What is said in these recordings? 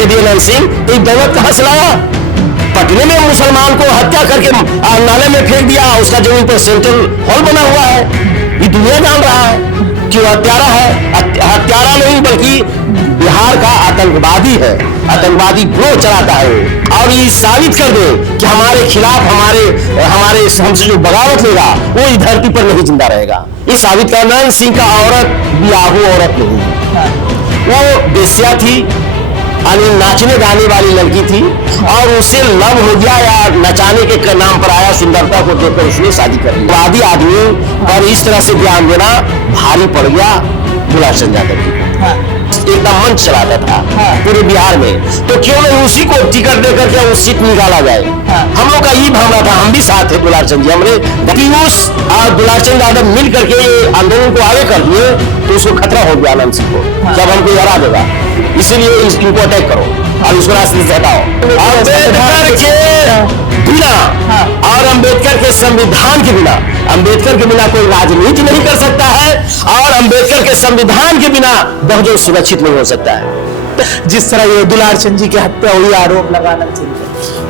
जब ये अनंत सिंह तो दौलत कहां से लाया? पटने में मुसलमान को हत्या करके नाले में फेंक दिया, उसका जमीन पर सेंट्रल हॉल बना हुआ है, ये दुनिया जान रहा है कि वो हत्यारा है। हत्यारा नहीं बल्कि बिहार का आतंकवादी है, आतंकवादी ग्रोह चलाता है वो। और ये साबित कर दे कि हमारे खिलाफ हमारे हमसे जो बगावत लेगा वो इस धरती पर नहीं जिंदा रहेगा। ये साबित करना अनंत सिंह का औरत बियाहू औरत नहीं, वो बेस्या थी, नाचने गाने वाली लड़की थी और उससे लव हो गया या नचाने के नाम पर आया, सुंदरता को देखकर उसने शादी कर ली। आदि आदमी पर इस तरह से बयान देना भारी पड़ गया दुलारचंद यादव जी को। एकदम मंच चलाता था पूरे बिहार में, तो क्यों नहीं उसी को टिकट देकर के उस सीट निकाला जाए। हम लोग का ये भावना था, हम भी साथ थे दुलारचंद जी, हमने उस दुलारचंद यादव मिल करके आंदोलन को आगे कर दिए तो उसको खतरा हो गया अनंत सिंह को, जब हमको हरा देगा, इसीलिए इनको अटैक करो और उसको रास्ते से हटाओ। अम्बेडकर के बिना और अम्बेडकर के संविधान के बिना, अम्बेडकर के बिना कोई राजनीति नहीं कर सकता है और अम्बेडकर के संविधान के बिना बहुजन सुरक्षित नहीं हो सकता है। जिस तरह ये दुलारचंद जी की हत्या हुई, आरोप लगा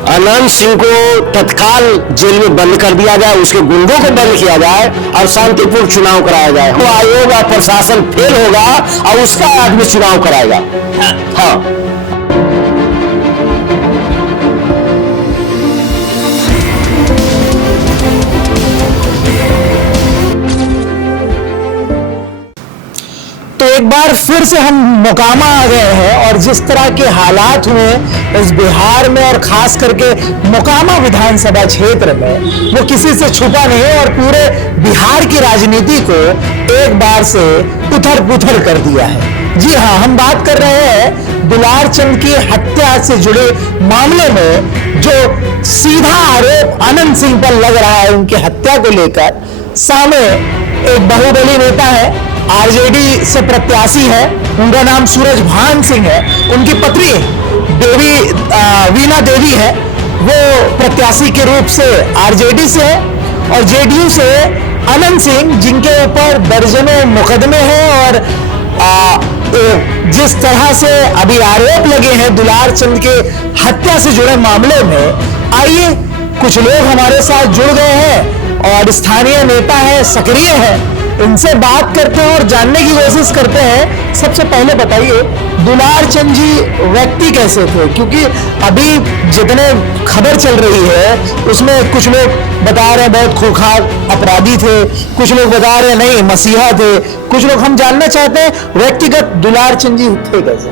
अनंत सिंह को तत्काल जेल में बंद कर दिया जाए, उसके गुंडों को बंद किया जाए और शांतिपूर्ण चुनाव कराया जाए। वो आयोग और प्रशासन फेल होगा और उसका आदमी चुनाव कराएगा। हाँ, तो एक बार फिर से हम मोकामा आ गए हैं और जिस तरह के हालात हुए इस बिहार में और खास करके मोकामा विधानसभा क्षेत्र में, वो किसी से छुपा नहीं और पूरे बिहार की राजनीति को एक बार से उथल पुथल कर दिया है। जी हाँ, हम बात कर रहे हैं दुलारचंद की हत्या से जुड़े मामले में जो सीधा आरोप अनंत सिंह पर लग रहा है उनकी हत्या को लेकर। सामने एक बाहुबली नेता है, आरजेडी से प्रत्याशी है, उनका नाम सूरजभान सिंह है, उनकी पत्नी देवी वीणा देवी है, वो प्रत्याशी के रूप से आरजेडी से है और जेडीयू से अनंत सिंह, जिनके ऊपर दर्जनों मुकदमे हैं और जिस तरह से अभी आरोप लगे हैं दुलारचंद के हत्या से जुड़े मामले में। आइए कुछ लोग हमारे साथ जुड़ गए हैं और स्थानीय नेता है, सक्रिय है, इनसे बात करते हैं और जानने की कोशिश करते हैं। सबसे पहले बताइए दुलारचंद जी व्यक्ति कैसे थे, क्योंकि अभी जितने खबर चल रही है उसमें कुछ लोग बता रहे हैं बहुत खूंखार अपराधी थे, कुछ लोग बता रहे हैं नहीं मसीहा थे, कुछ लोग, हम जानना चाहते हैं व्यक्तिगत दुलारचंद जी थे कैसे?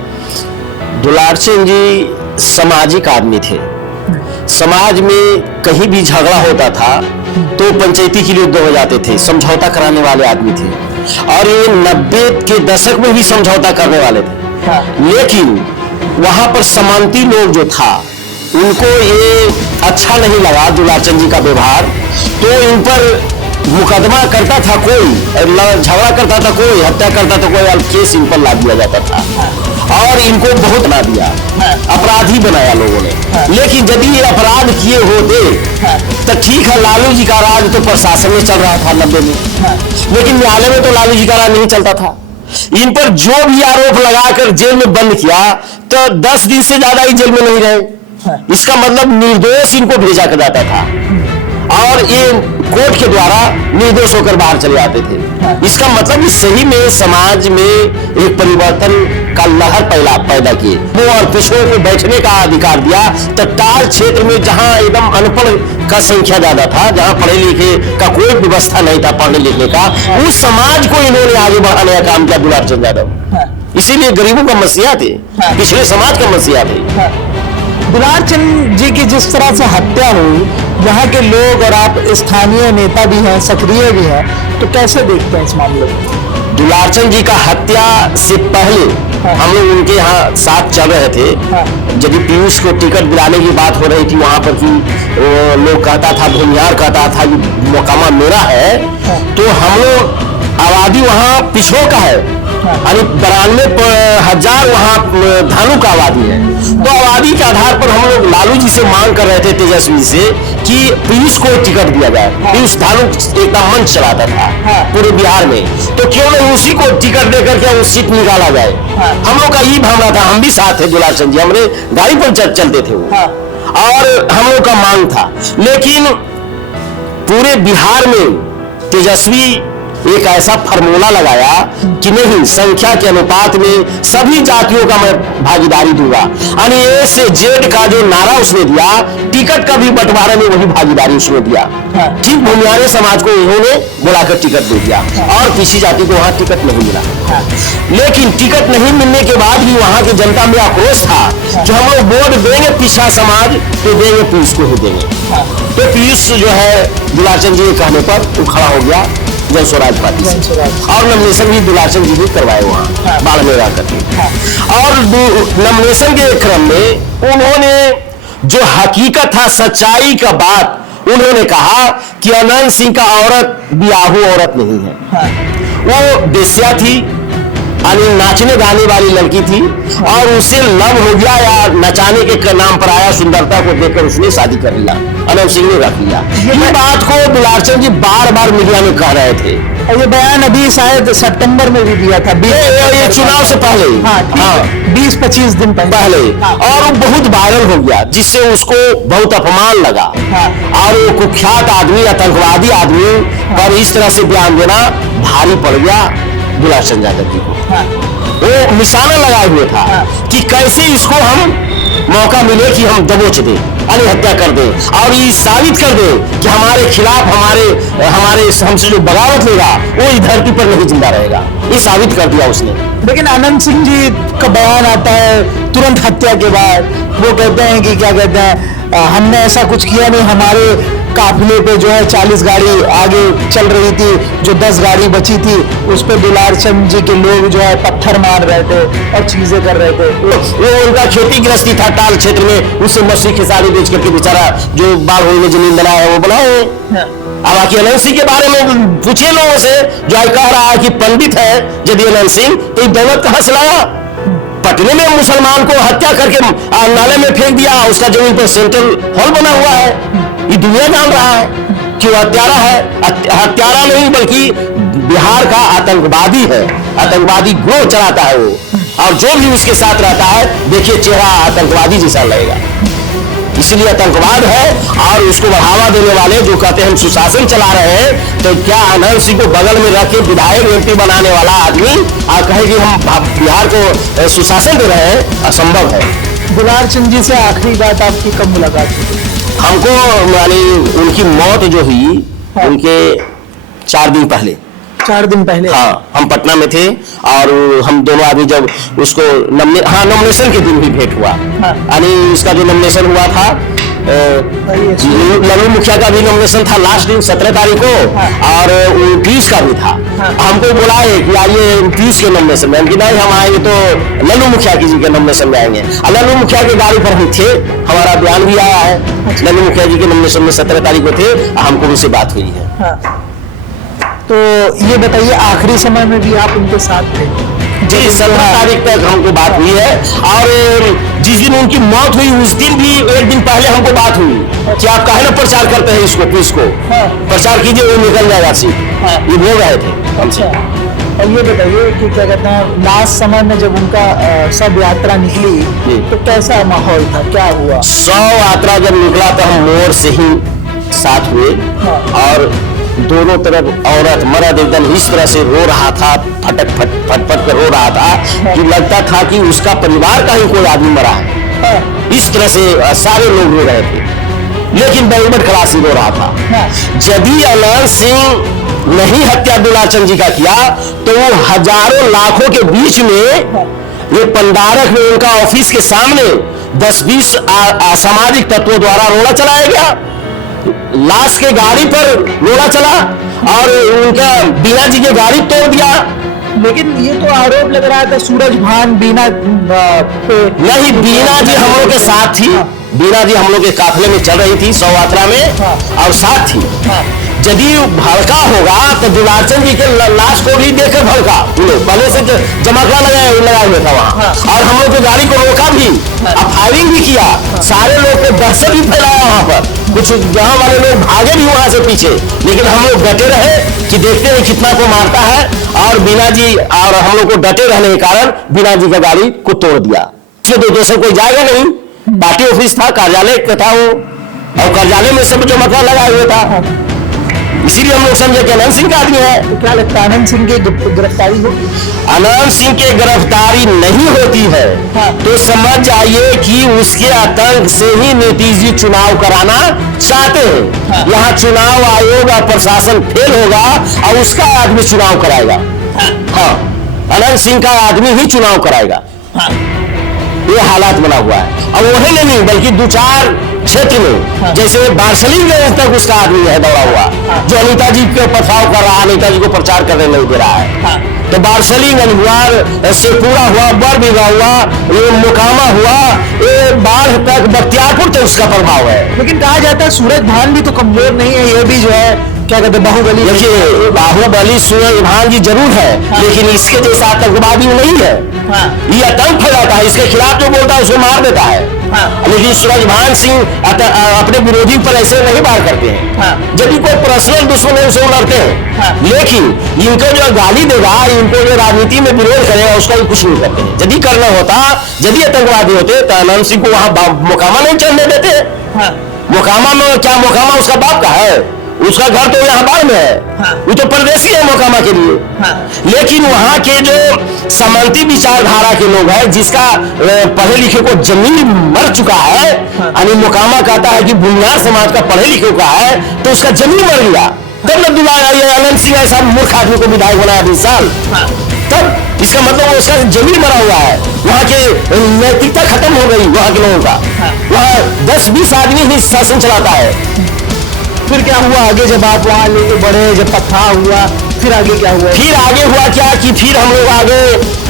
दुलारचंद जी सामाजिक आदमी थे। समाज में कहीं भी झगड़ा होता था तो पंचायती के लिए युद्ध हो जाते थे, समझौता कराने वाले आदमी थे और ये 90 के दशक में भी समझौता करने वाले थे। लेकिन वहां पर समांती लोग जो था उनको ये अच्छा नहीं लगा दुलारचंद जी का व्यवहार, तो इन पर मुकदमा करता था कोई, झगड़ा करता था कोई, हत्या करता था कोई और केस इन पर लाद दिया जाता था और इनको बहुत बना दिया, अपराधी बनाया लोगों ने। लेकिन यदि ये अपराध किए होते तो ठीक है, लालू जी का राज तो प्रशासन में चल रहा था 90 में, लेकिन न्यायालय में तो लालू जी का राज नहीं चलता था। इन पर जो भी आरोप लगाकर जेल में बंद किया तो 10 दिन से ज्यादा ही जेल में नहीं रहे। इसका मतलब निर्दोष इनको भेजा कर जाता था और ये कोर्ट के द्वारा निर्दोष होकर बाहर चले जाते थे। इसका मतलब सही में समाज में एक परिवर्तन का लहर पैदा किए वो और पिछड़ों को बैठने का अधिकार दिया। तत्काल क्षेत्र में जहां एकदम अनपढ़ का संख्या ज्यादा था, जहां पढ़े लिखे का कोई व्यवस्था नहीं था पढ़ने लिखने का, उस समाज को इन्होंने आगे बढ़ाने का काम किया दुलारचंद यादव। इसीलिए गरीबों का मसीहा थे, पिछड़े समाज का मसीहा थे। दुलारचंद जी की जिस तरह से हत्या हुई, यहाँ के लोग और आप स्थानीय नेता भी हैं, सक्रिय भी हैं, तो कैसे देखते हैं इस मामले को? दुलारचंद जी का हत्या से पहले हम लोग उनके यहाँ साथ चल रहे थे। जब पीयूष को टिकट दिलाने की बात हो रही थी वहां पर कि लोग कहता था, भूमिहार कहता था कि मोकामा मेरा है, तो हम लोग आबादी वहाँ पिछड़ों का है यानी 92,000 वहाँ धानु का आबादी है। तो आबादी के आधार पर हम लोग लालू जी से मांग कर रहे थे, तेजस्वी से, कि पीयूष को टिकट दिया जाए। पीयूष धानु एकदम मंच चलाता था पूरे बिहार में, तो क्यों नहीं उसी को टिकट देकर के उस सीट निकाला जाए। हम लोग का ये भावना था, हम भी साथ थे दुलार चंद जी, हमने गाड़ी पर चलते थे वो, और हम लोग का मांग था। लेकिन पूरे बिहार में तेजस्वी एक ऐसा फार्मूला लगाया कि नहीं, संख्या के अनुपात में सभी जातियों का मैं भागीदारी दूंगा। यानी ए से जेड का जो नारा उसने दिया, टिकट का भी बंटवारे में वही भागीदारी उसने दिया। ठीक भूमियारे समाज को इन्होंने बुलाकर टिकट दे दिया और किसी जाति को वहां टिकट नहीं मिला। लेकिन टिकट नहीं मिलने के बाद भी वहां की जनता में आक्रोश था कि हम लोग वोट देंगे पिछड़ा समाज तो देंगे, पीयूष को ही देंगे। तो पीयूष जो है दुलार चंद जी के कहने पर वो खड़ा हो गया जन स्वराज पार्टी से, और नॉमिनेशन भी दुलार चंद जी भी करवाए वहाँ बाड़मेर करके। और नॉमिनेशन के क्रम में उन्होंने जो हकीकत था, सच्चाई का बात उन्होंने कहा कि अनंत सिंह का औरत बियाहू औरत नहीं है, वो बेस्या थी, यानी नाचने गाने वाली लड़की थी, और उससे लव हो गया या नचाने के नाम पर आया, सुंदरता को देखकर उसने शादी कर लिया, अनंत सिंह ने रख लिया। ये बात को दुलार चंद जी बार बार मीडिया में कह रहे थे, और ये बयान अभी शायद सितंबर में भी दिया था, ये चुनाव से पहले, 20-25 दिन पहले। और वो बहुत वायरल हो गया, जिससे उसको बहुत अपमान लगा, और वो कुख्यात आदमी, आतंकवादी आदमी पर इस तरह से बयान देना भारी पड़ गया दुलार चंद यादव जी को। वो निशाना लगाए हुए था कि कैसे इसको हम मौका मिले कि हम दबोच दें, यानी हत्या कर दें, और ये साबित कर दें कि हमारे खिलाफ, हमारे हमसे जो बगावत लेगा वो इस धरती पर नहीं जिंदा रहेगा। ये साबित कर दिया उसने। लेकिन अनंत सिंह जी का बयान आता है तुरंत हत्या के बाद, वो कहते हैं कि क्या कहते हैं, हमने ऐसा कुछ किया नहीं, हमारे काफिले पे जो है 40 गाड़ी आगे चल रही थी, जो 10 गाड़ी बची थी उस पे दुलार चंद जी के लोग जो है पत्थर मार रहे थे और चीजें कर रहे थे। वो उनका खेती गृहस्थी था टाल क्षेत्र में, उससे मछली खेसारी बेच करके बेचारा जो बाढ़ हुई में जमीन बनाया है वो बनाए। अब बाकी अनंत सिंह के बारे में पूछे लोगों से, जो कह रहा है कि पंडित है यदि अनंत सिंह, तो ये दौलत कहां से लाया? पटने में मुसलमान को हत्या करके नाले में फेंक दिया, उसका जमीन पर सेंट्रल हॉल बना हुआ है। ये दुनिया जान रहा है कि वो हत्यारा है, हत्यारा नहीं बल्कि बिहार का आतंकवादी है, आतंकवादी ग्रोह चलाता है वो, और जो भी उसके साथ रहता है देखिए चेहरा आतंकवादी जैसा लगेगा। इसलिए आतंकवाद है, और उसको बढ़ावा देने वाले जो कहते हैं हम सुशासन चला रहे हैं, तो क्या अनंत सिंह को बगल में रख के विधायक एमपी बनाने वाला आदमी और कहे कि हम बिहार को सुशासन दे रहे हैं, असंभव है। दुलार चंद जी से आखिरी बात आपकी कब मुलाकात हुई? हमको यानी उनकी मौत जो हुई उनके 4 दिन पहले, 4 दिन पहले, हाँ, हम पटना में थे, और हम दोनों आदमी जब उसको नॉमिनेशन के दिन भी भेंट हुआ, यानी इसका जो नॉमिनेशन हुआ था, लल्लू मुखिया का भी नॉमिनेशन था लास्ट दिन 17 तारीख को, और पीयूष का भी था। हमको बोला है कि आइए पीयूष के नॉमिनेशन में, कि नहीं हम आएंगे तो लल्लू मुखिया जी के नॉमिनेशन में आएंगे। और लल्लू मुखिया की गाड़ी पर हम थे, हमारा बयान भी आया है, लल्लू मुखिया जी के नॉमिनेशन में 17 तारीख को थे, हमको उनसे बात हुई है। तो ये बताइए आखिरी समय में भी आप उनके साथ थे? जी, 17 तारीख तक हमको बात हुई है, और जिस दिन उनकी मौत हुई उस दिन भी 1 दिन पहले हमको बात हुई कि आप काहे ना प्रचार करते हैं इसको, पीयूष को प्रचार कीजिए, वो निकल जाएगा सीट, ये बोल रहे थे हमसे। और ये बताइए कि क्या कहते हैं, लास्ट समय में जब उनका शव यात्रा निकली तो कैसा माहौल था, क्या हुआ? शव यात्रा जब निकला तो हम मोर से ही साथ हुए, और दोनों तरफ औरत मर्द एकदम इस तरह से रो रहा था, फटफट कर रो रहा था कि लगता था कि उसका परिवार का ही कोई आदमी मरा है। इस तरह से सारे लोग रो रहे थे, लेकिन बैलबट खलासी रो रहा था। यदि अनंत सिंह नहीं हत्या दुलार चंद जी का किया तो वो हजारों लाखों के बीच में, ये पंडारक में उनका ऑफिस के सामने 10-20 असामाजिक तत्वों द्वारा रोड़ा चलाया गया, लाश के गाड़ी पर रोड़ा चला, और उनका बीना जी की गाड़ी तोड़ दिया। लेकिन ये तो आरोप लग रहा था सूरज भान बीना नहीं, बीना जी हम लोग के साथ थी, बीना जी हम लोग के काफिले में चल रही थी शव यात्रा में, और साथ थी। यदि भड़का होगा तो दुलारचंद जी के लाश को भी देखकर भड़का, पहले से जमाखड़ा लगाया हुआ था वहाँ, और हम लोग गाड़ी को रोका भी, फायरिंग भी किया, सारे लोग को दहशत भी फैलाया वहाँ पर, कुछ जहाँ वाले लोग भागे भी वहाँ से पीछे, लेकिन हम लोग डटे रहे कि देखते हैं कितना को मारता है, और बीना जी और हम लोग को डटे रहने के कारण बीना जी का गाड़ी को तोड़ दिया। दोस्तों कोई जाएगा नहीं, पार्टी ऑफिस था, कार्यालय था वो, और कार्यालय में सब जमाखड़ा लगा हुआ था, इसीलिए हम लोग समझे कि अनंत सिंह का आदमी है। तो क्या लगता है अनंत सिंह की गिरफ्तारी होगी? अनंत सिंह की गिरफ्तारी नहीं होती है तो समझ जाइए कि उसके आतंक से ही नीतीश जी चुनाव कराना चाहते हैं। यहाँ चुनाव आयोग और प्रशासन फेल होगा और उसका आदमी चुनाव कराएगा। हाँ, अनंत सिंह का आदमी ही चुनाव कराएगा। ये हालात बना हुआ है, और वही नहीं बल्कि 2-4 क्षेत्र में, जैसे बार्सलिंग में तक उसका आदमी है दौड़ा हुआ, जो अनीता जी के पथराव कर रहा है, अनीता जी को प्रचार करने नहीं दे रहा है। तो बार्सलिंग हुआ, शेखपुरा हुआ, बरबीघा हुआ, ये मोकामा हुआ, ये बाढ़ तक बख्तियारपुर तक उसका प्रभाव है। लेकिन कहा जाता है सूरज भान भी तो कमजोर नहीं है, ये भी जो है क्या कहते हैं बाहुबली। देखिए बाहुबली सूरज भान जी जरूर है, लेकिन इसके जैसा आतंकवादी नहीं है। ये आतंक फैलाता है, इसके खिलाफ जो बोलता है उसको मार देता है। लेकिन सूरज भान सिंह अपने विरोधी पर ऐसे नहीं वार करते हैं। यदि कोई पर्सनल दुश्मन है उसे लड़ते हैं, लेकिन इनको जो गाली देगा, इनको जो राजनीति में विरोध करेगा उसका भी कुछ नहीं करते हैं। यदि करना होता, यदि आतंकवादी होते तो अनंत सिंह को वहां मोकामा नहीं चढ़ने देते। मोकामा में क्या, मोकामा उसका बाप का है, उसका घर तो यहाँ बाढ़ में है, वो तो परदेसी है मोकामा के लिए। लेकिन वहाँ के जो सामंती विचारधारा के लोग हैं, जिसका पढ़े लिखे को जमीन मर चुका है, यानी मोकामा कहता है कि भूमिहार समाज का पढ़े लिखे का है, तो उसका जमीन मर गया। तब न दुलारा अनंत सिंह ऐसा मूर्ख आदमी को विधायक बनाया 20 साल, तब इसका मतलब उसका जमीन मरा हुआ है, वहाँ के नैतिकता खत्म हो गई वहाँ के लोगों का। वहाँ 10-20 आदमी ही शासन चलाता है। फिर क्या हुआ आगे, जब आप वहां लेके बढ़े, जब पथराव हुआ, फिर आगे क्या हुआ? फिर आगे हुआ क्या कि फिर हम लोग आगे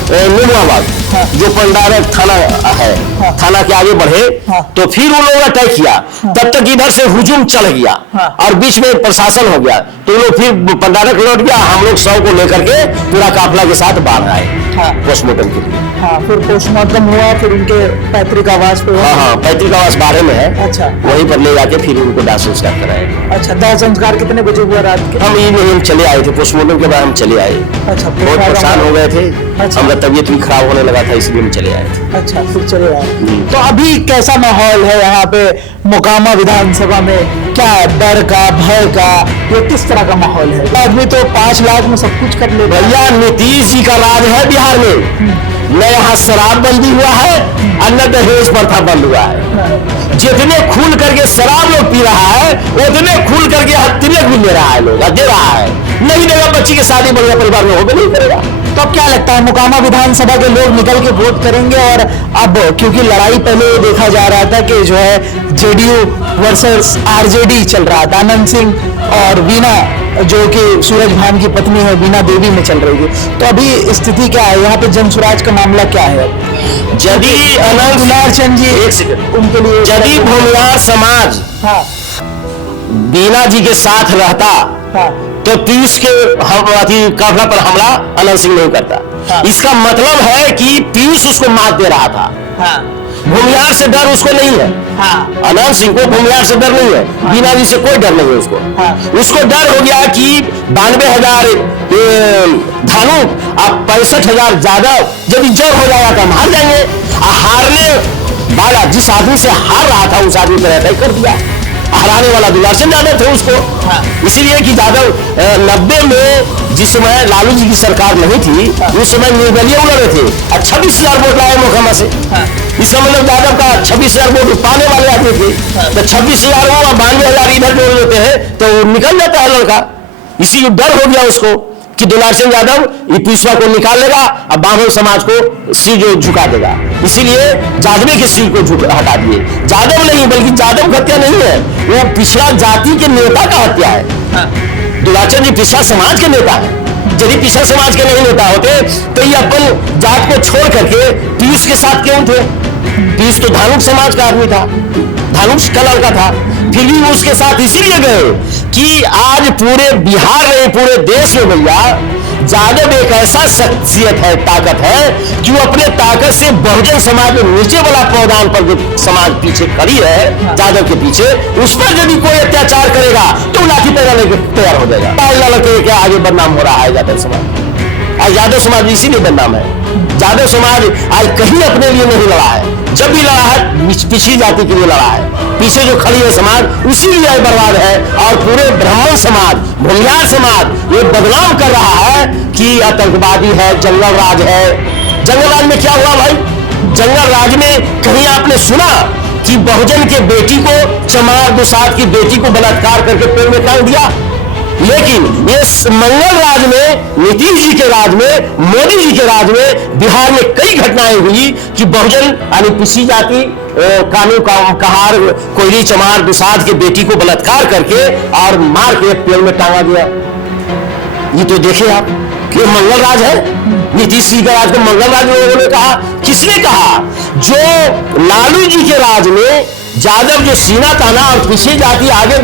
निमुआबाद, जो पंडारक थाना है, थाना के आगे बढ़े, तो फिर उन लोगों ने तय किया। तब तक इधर से हुजूम चल गया और बीच में प्रशासन हो गया, तो लोग फिर पंडारक लौट गया। हम लोग 100 को लेकर के पूरा काफिला के साथ बाहर आए पोस्टमार्टम के लिए। फिर पोस्टमार्टम हुआ, फिर उनके पैतृक आवास पे। हाँ, पैतृक आवास 12 में है। अच्छा, वहीं पर ले जाके फिर उनको दाह संस्कार कराए। अच्छा, दाह संस्कार कितने बजे हुआ रात के? हम चले आए थे, पोस्टमार्टम के बाद हम चले आए। अच्छा, बहुत परेशान हो गए थे। अच्छा, हमारा तबीयत भी खराब होने लगा था, इसलिए हम चले आए थे। अच्छा, फिर चले आए। तो अभी कैसा माहौल है यहाँ पे मोकामा विधानसभा में? क्या डर का, भय का, ये किस तरह का माहौल है? आदमी तो 5 लाख में सब कुछ कर ले। भैया नीतीश जी का राज है बिहार में, न यहाँ शराबबंदी हुआ है और न दहेज प्रथा बंद हुआ है। जितने खुल करके शराब लोग पी रहा है, उतने खुल करके हत्या भी ले रहा है, लोग दे रहा है। नहीं देगा, बच्ची की शादी बढ़िया परिवार में होगा नहीं करेगा। तो अब क्या लगता है, मोकामा विधानसभा के लोग निकल के वोट करेंगे? और अब क्योंकि लड़ाई पहले देखा जा रहा था कि जो है जेडीयू वर्सेस आरजेडी चल रहा था, अनंत सिंह और वीना जो कि सूरज भान की पत्नी है, वीना देवी में चल रही है। तो अभी स्थिति क्या है यहाँ पे, जनसुराज का मामला क्या है? यदि अनंत दुलारचंद जी, एक सेकंड, उनके लिए यदि भूमिहार समाज वीना जी के साथ रहता तो पीयूष के काफिला पर हमला अनंत सिंह नहीं करता। इसका मतलब है कि पीयूष उसको मात दे रहा था। भूमिहार से डर उसको नहीं है। अनंत सिंह को भूमिहार से डर नहीं है, वीना जी से कोई डर नहीं है उसको। उसको डर हो गया कि 92,000 धानु अब 65,000 ज्यादा यदि जड़ हो जाएगा तो हम हार जाएंगे। हारने वाला जिस आदमी से हार रहा था उस आदमी पर तय कर दिया। हराने वाला दुलारचंद यादव थे उसको। इसीलिए कि यादव 90 में जिस समय लालू जी की सरकार नहीं थी, उस समय निर्दलीय लड़े थे और 26,000 वोट लाए मोकामा से। इसका मतलब यादव का 26,000 वोट पाने वाले आदमी थे, तो 26,000 और 92,000 इधर जोड़ लेते हैं तो निकल जाता है लड़का। इसी डर हो गया उसको कि दुलारचंद यादव पिछवा को निकाल लेगा और ब्राह्मण समाज को सिर झुका देगा। इसीलिए यादव के सिर को हटा दिए। यादव नहीं बल्कि यादव हत्या नहीं है, वो पिछड़ा जाति के नेता का हत्या है। दुलारचंद जी पिछड़ा समाज के नेता है। यदि पिछड़ा समाज के नहीं नेता होते तो ये अपन जात को छोड़ करके पीयूष के साथ क्यों थे? पीयूष तो धानुक समाज का आदमी था, धानुक का लड़का था, फिर भी उसके साथ इसीलिए गए कि आज पूरे बिहार में, पूरे देश में भैया यादव एक ऐसा शख्सियत है, ताकत है कि वो अपने ताकत से बहुजन समाज में नीचे वाला पौधान पर जो समाज पीछे खड़ी है यादव के पीछे, उस पर यदि कोई अत्याचार करेगा तो लाठी पैदा लेकर तैयार हो जाएगा। क्या आगे बदनाम हो रहा है यादव समाज। आज यादव समाज इसीलिए बदनाम है। यादव समाज आज कहीं अपने लिए नहीं लड़ा है, जब भी लड़ा है पिछड़ी जाति के लिए लड़ा है। पीछे जो खड़ी है समाज उसी लिए बर्बाद है, और पूरे ब्राह्मण समाज, भूमिहार समाज ये बदनाम कर रहा है कि आतंकवादी है, जंगल राज है। जंगल राज में क्या हुआ भाई? जंगल राज में कहीं आपने सुना कि बहुजन के बेटी को, चमार दुसाद की बेटी को बलात्कार करके पेड़ में टांग दिया? लेकिन ये मंगल राज में, नीतीश जी के राज में, मोदी जी के राज में बिहार में कई घटनाएं हुई कि बहुजन यानी पिछड़ी जाति, कानू कहार, कोयली, चमार दुसाद के बेटी को बलात्कार करके और मार के पेड़ में टांगा दिया। ये तो देखिए आप कि मंगल राज है। नीतीश जी के राज को मंगल राज लोगों ने कहा। किसने कहा? जो लालू जी के राज में यादव जो सीना ताना और पीछे जाति आगे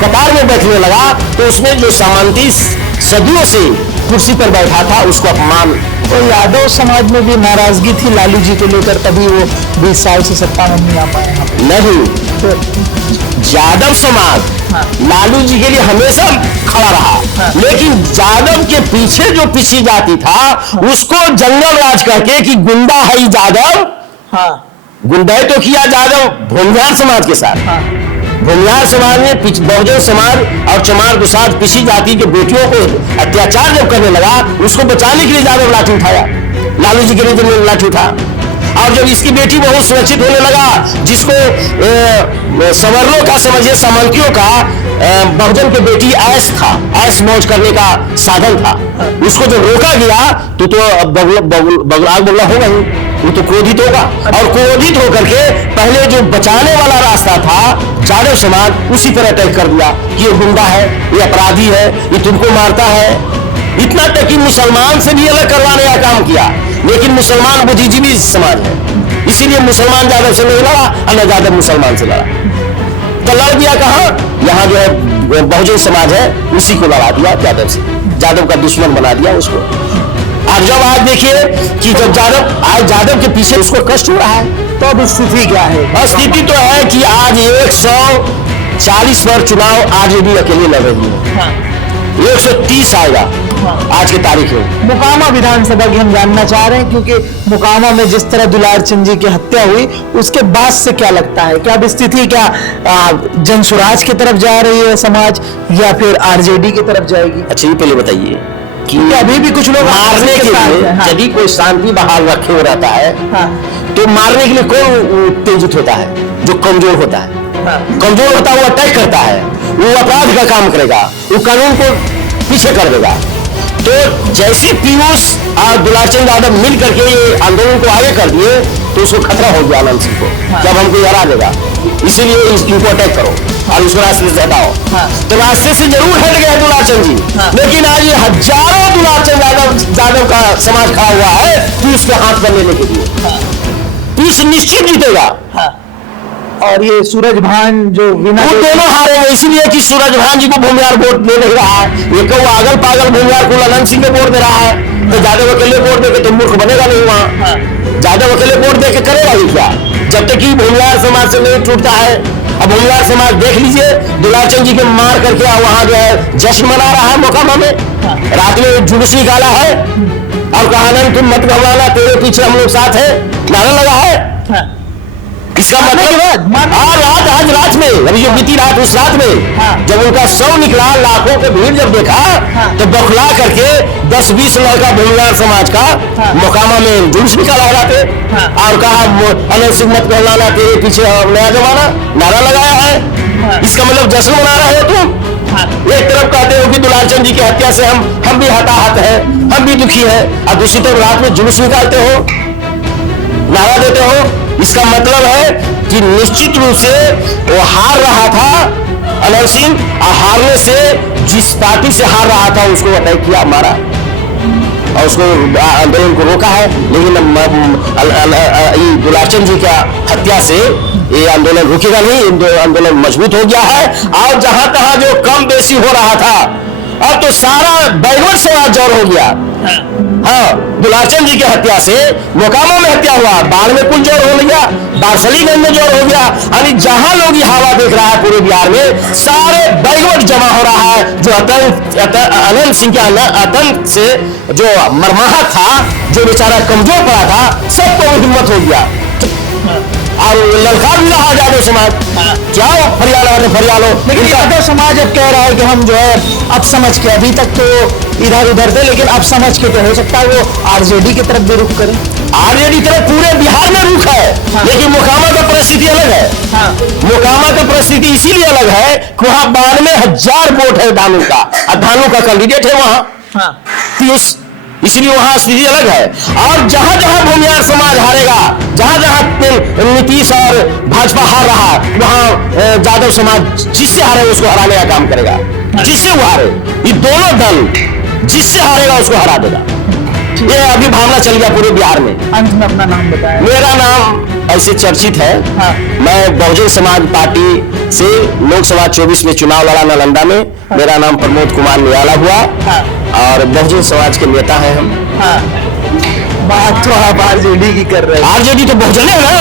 कतार में बैठने लगा, तो उसमें जो सामंती सदियों से कुर्सी पर बैठा था उसको अपमान। तो यादव समाज में भी नाराजगी थी लालू जी को लेकर, तभी वो 20 साल से सत्ता में नहीं आ पाए यहाँ पे। नहीं, तो यादव समाज लालू जी के लिए हमेशा खड़ा रहा, लेकिन यादव के पीछे जो पिछड़ी जाति था उसको जंगल राज करके कि गुंडा है यादव, गुंडाई तो किया यादव भूमिहार समाज के साथ। भूमिहार समाज में बहुजन समाज और चमार दुसाद पिछड़ी जाति के बेटियों को अत्याचार जब करने लगा, उसको बचाने के लिए यादव लाठी उठाया। लालू जी के लिए जब लाठी उठा, और जब इसकी बेटी बहुत सुरक्षित होने लगा, जिसको सवर्णों का समझिए, सामंतियों का बहुजन के बेटी ऐश था, ऐश मौज करने का साधन था, उसको जब रोका गया तो बगला होगा ही, वो तो क्रोधित होगा। और क्रोधित होकर के पहले जो बचाने वाला रास्ता था यादव समाज, उसी पर अटैक कर दिया कि ये गुंडा है, ये अपराधी है, ये तुमको मारता है। इतना तक कि मुसलमान से भी अलग करवाने का काम किया, लेकिन मुसलमान बुद्धिजीवी समाज है, इसीलिए मुसलमान यादव से नहीं लड़ा और न यादव मुसलमान से लड़ा। तो लड़ दिया कहाँ? यहाँ जो है बहुजन समाज है उसी को लड़ा दिया यादव से, यादव का दुश्मन बना दिया उसको। और जब आज देखिए कि जब यादव के पीछे उसको कष्ट हो रहा है, तो अब स्थिति क्या है? स्थिति तो है कि आज 140 पर चुनाव आज भी अकेले लड़ रही है। 130 आएगा आज की तारीख में। मोकामा विधानसभा की हम जानना चाह रहे हैं, क्योंकि मोकामा में जिस तरह दुलार चंद जी की हत्या हुई उसके बाद से क्या लगता है, क्या अब स्थिति क्या जनसुराज की तरफ जा रही है समाज, या फिर आरजेडी की तरफ जाएगी? अच्छा, ये पहले बताइए कि अभी भी कुछ लोग मारने के लिए यदि कोई शांति बहाल रखे हो रहता है, तो मारने के लिए कौन उत्तेजित होता है? जो कमजोर होता है। कमजोर होता है वो अटैक करता है, वो अपराध का काम करेगा, वो कानून को पीछे कर देगा। तो जैसे पीयूष और दुलार चंद यादव मिल करके ये आंदोलन को आगे कर दिए, तो उसको खतरा हो गया आनंद सिंह को, जब हमको हरा देगा, इसीलिए इनको अटैक करो और उसको रास्ते से हटाओ। तो रास्ते से जरूर हट गया दुलार चंद जी, लेकिन आज ये हजारों दुलार चंद यादव का समाज खड़ा हुआ है पीयूष के हाथ पर लेने के लिए। पीयूष निश्चित जीतेगा। और ये सूरज भान जो विना, वो दोनों हारेंगे, इसीलिए कि सूरज भान जी को भूमिहार वोट दे नहीं रहा है। ये पागल पागल भूमिहार को आनंद सिंह को वोट दे रहा है, तो यादव अकेले वोट देके तो मूर्ख बनेगा नहीं वहाँ। यादव अकेले वोट देके करेगा ही क्या, जब तक कि भूमिहार समाज से नहीं टूटता है। अब भूमिहार समाज देख लीजिए, दुलार चंद जी के मार करके वहाँ जो है जश्न मना रहा है मोकामा में, रात में जुलूस निकाला है और कहा आनंद तुम मत घबराना, तेरे पीछे हम लोग साथ है, नारा लगा है। इसका मतलब आज रात में, अभी जो बीती रात, उस रात में जब उनका शव निकला, लाखों की भीड़ जब देखा, तो बौखला करके 10-20 लड़का भूमिहार समाज का मोकामा में जुलूस निकाला जाते और कहा आनंद सिंह मत कहलाना, तेरे पीछे नया जमाना, नारा लगाया है। इसका मतलब जश्न मना रहे हो तुम। एक तरफ कहते हो कि दुलार चंद जी की हत्या से हम भी हताहत है, हम भी दुखी है, और दूसरी तरफ रात में जुलूस निकालते हो, नारा देते हो। इसका मतलब है कि निश्चित रूप से वो हार रहा था अनंत सिंह, और हारने से जिस पार्टी से हार रहा था उसको अटैक किया, मारा और उसको आंदोलन को रोका है। लेकिन दुलार चंद जी का हत्या से ये आंदोलन रुकेगा नहीं, आंदोलन मजबूत हो गया है। और जहां तहां जो कम बेसी हो रहा था, अब तो सारा बैकवर्ड समाज जोड़ हो गया। हाँ, दुलारचंद जी की हत्या से मोकामा में हत्या हुआ, बाढ़ में कुल जोड़ हो गया, दार्शनिकगंज में जोड़ हो गया। यानी जहां लोग ये हवा देख रहा है पूरे बिहार में, सारे बैकवर्ड जमा हो रहा है। जो अनंत सिंह के आतंक से जो मरमाहत था, जो बेचारा कमजोर पड़ा था, सबको हिम्मत हो गया और ललकार भी रहा यादव समाज। क्या फरियालो, लेकिन यादव समाज अब कह रहा है कि हम जो है अब समझ के, अभी तक तो इधर उधर थे, लेकिन अब समझ के तो हो सकता है वो आरजेडी की तरफ भी रुख करें। आरजेडी तरफ पूरे बिहार में रुख है, लेकिन मोकामा का परिस्थिति अलग है। मोकामा का परिस्थिति इसीलिए अलग है कि वहां 92,000 वोट है धानु का, और धानु का कैंडिडेट है वहां 30, इसलिए वहां स्थिति अलग है। और जहां जहां भूमिहार समाज हारेगा, जहां जहां नीतीश और भाजपा हार रहा, वहां यादव समाज जिससे हारे उसको हराने का काम करेगा, जिससे वो हारे। ये दोनों दल जिससे हारेगा उसको हरा देगा। ये अभी भावना चल गया पूरे बिहार में। अंत में अपना नाम बताएं। मेरा नाम ऐसे चर्चित है। मैं बहुजन समाज पार्टी से लोकसभा 24 में चुनाव लड़ा नालंदा में। मेरा नाम प्रमोद कुमार निराला हुआ और बहुजन समाज के नेता हैं हम। बात तो आप आरजेडी की कर रहे हैं। आरजेडी तो बहुजन है ना,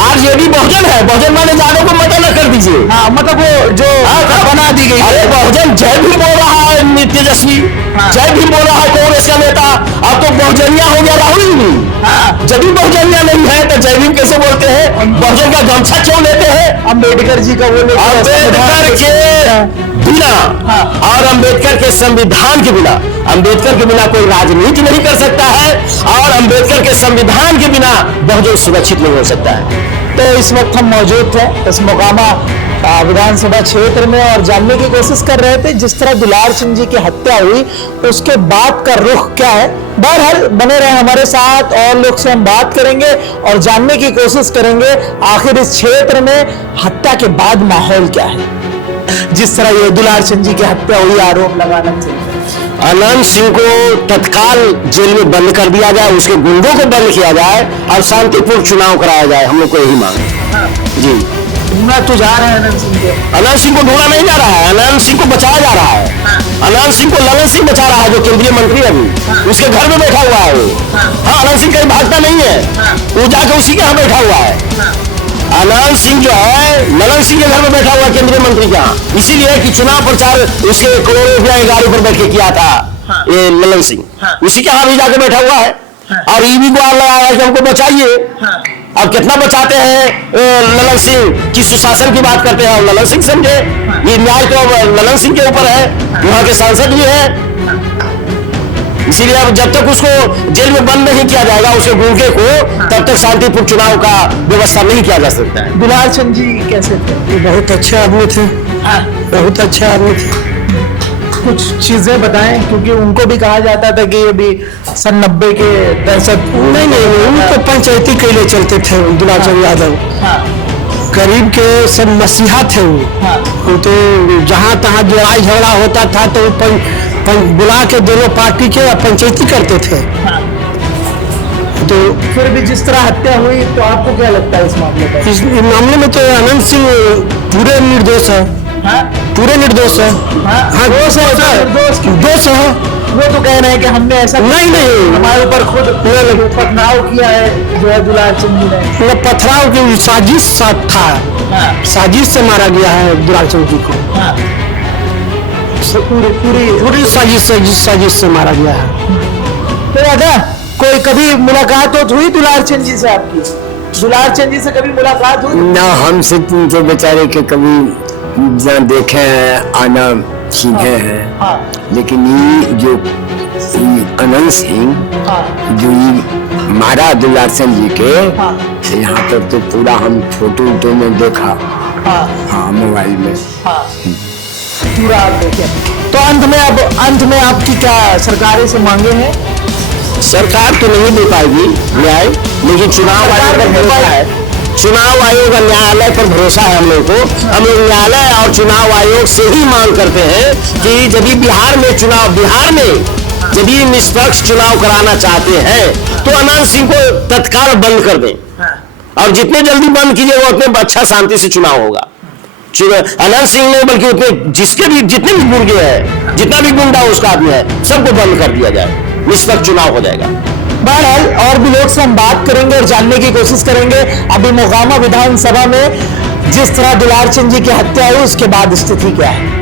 आरजेडी बहुजन है। बहुजन माने यादव को मत न कर दीजिए। मतलब वो जो बना दी गई। अरे बहुजन जय भीम बोल रहा है तेजस्वी, जय भीम बोल रहा है कांग्रेस का नेता। अब तो बहुजनिया हो गया राहुल जी। जब भी बहुजनिया नहीं है तो जय भीम कैसे बोलते हैं? बहुजन का गमछा क्यों लेते हैं? अम्बेडकर जी का वो अम्बेडकर के बिना और अम्बेडकर के संविधान के बिना, अम्बेडकर के बिना कोई राजनीति नहीं कर सकता है, और अम्बेडकर के संविधान के बिना बहुजन सुरक्षित नहीं हो सकता है। तो इस वक्त हम मौजूद थे इस मोकामा विधानसभा क्षेत्र में और जानने की कोशिश कर रहे थे जिस तरह दुलारचंद जी की हत्या हुई उसके बाद का रुख क्या है। बहरहाल बने रहे हमारे साथ, और लोग से हम बात करेंगे और जानने की कोशिश करेंगे आखिर इस क्षेत्र में हत्या के बाद माहौल क्या है। जिस तरह ये दुलारचंद जी की हत्या हुई, आरोप लगा अनंत सिंह को तत्काल जेल में बंद कर दिया जाए, उसके गुंडों को बंद किया जाए और शांतिपूर्ण चुनाव कराया जाए। हम लोग को यही मांग है। जी, ढूंढा तो जा रहे हैं अनंत सिंह को। अनंत सिंह को ढूंढा नहीं जा रहा है, अनंत सिंह को बचाया जा रहा है। अनंत सिंह को ललन सिंह बचा रहा है, जो केंद्रीय मंत्री अभी उसके घर में बैठा हुआ है वो। हाँ, अनंत सिंह कहीं भागता नहीं है, वो जाकर उसी के यहाँ बैठा हुआ है। अनंत सिंह जो है ललन सिंह के घर में बैठा हुआ केंद्रीय मंत्री के यहाँ, इसीलिए कि चुनाव प्रचार उसके करोड़ों रुपया की गाड़ी पर बैठ के किया था ये ललन सिंह, उसी के यहाँ भी जाकर बैठा हुआ है। और ईवी को लगाया है कि हमको बचाइए। अब कितना बचाते हैं ललन सिंह की सुशासन की बात करते हैं, ललन सिंह समझे, ये न्याय तो ललन सिंह के ऊपर है, वहां के सांसद भी है। इसीलिए अब जब तक उसको जेल में बंद नहीं किया जाएगा, उसके गुंडे को, तब तक शांतिपूर्ण चुनाव का व्यवस्था नहीं किया जा सकता है। दुलारचंद जी कैसे थे? ये बहुत अच्छे आदमी थे, बहुत अच्छे आदमी थे। कुछ चीजें बताएं, क्योंकि उनको भी कहा जाता था कि ये भी सन 90 के दशक। नहीं, उनको पंचायती कैले चलते थे दुलारचंद यादव। करीब के सब मसीहा थे वो तो जहाँ तहाँ लड़ाई झगड़ा होता था तो बुला के दोनों पार्टी के पंचायती करते थे। तो फिर भी जिस तरह हत्या हुई, तो आपको क्या लगता है इस मामले पर? इस मामले में तो अनंत सिंह पूरे निर्दोष है। पूरे निर्दोष है। हाँ, दोष है। वो तो कह रहे हैं कि हमने ऐसा नहीं हमारे ऊपर खुद पथराव किया है जो है दुलारचंद जी ने। पथराव की साजिश था, साजिश से मारा गया है दुलारचंद जी को। पूरी साजिश से मारा गया है। तो दादा कोई कभी मुलाकात हुई दुलारचंद जी से आपकी? दुलारचंद जी से कभी मुलाकात हुई? ना, हमसे तो बेचारे के कभी न देखे हैं, आना सीधे हैं। लेकिन ये जो अनंत सिंह जो ये मारा दुलारचंद जी के, यहाँ पर तो पूरा हम फोटो में देखा। हाँ, मोबाइल में पूरा आप देखे। तो अंत में आपकी क्या सरकार से मांगे हैं? सरकार तो नहीं दे पाएगी न्याय, लेकिन चुनाव आयोग पर भरोसा है। चुनाव आयोग और न्यायालय पर भरोसा है हम लोग को। हम लोग न्यायालय और चुनाव आयोग से ही मांग करते हैं कि यदि बिहार में यदि निष्पक्ष चुनाव कराना चाहते हैं तो अनंत सिंह को तत्काल बंद कर दें और जितने जल्दी बंद कीजिएगा उतने अच्छा शांति से चुनाव होगा। अनंत सिंह ने बल्कि उतने जितने भी मुर्गे हैं, जितना भी गुंडा उसका आदमी है, सबको बंद कर दिया जाए, निष्पक्ष चुनाव हो जाएगा। बहरहाल और भी लोग से हम बात करेंगे और जानने की कोशिश करेंगे। अभी मोकामा विधानसभा में जिस तरह दुलार चंद जी की हत्या हुई उसके बाद स्थिति क्या है।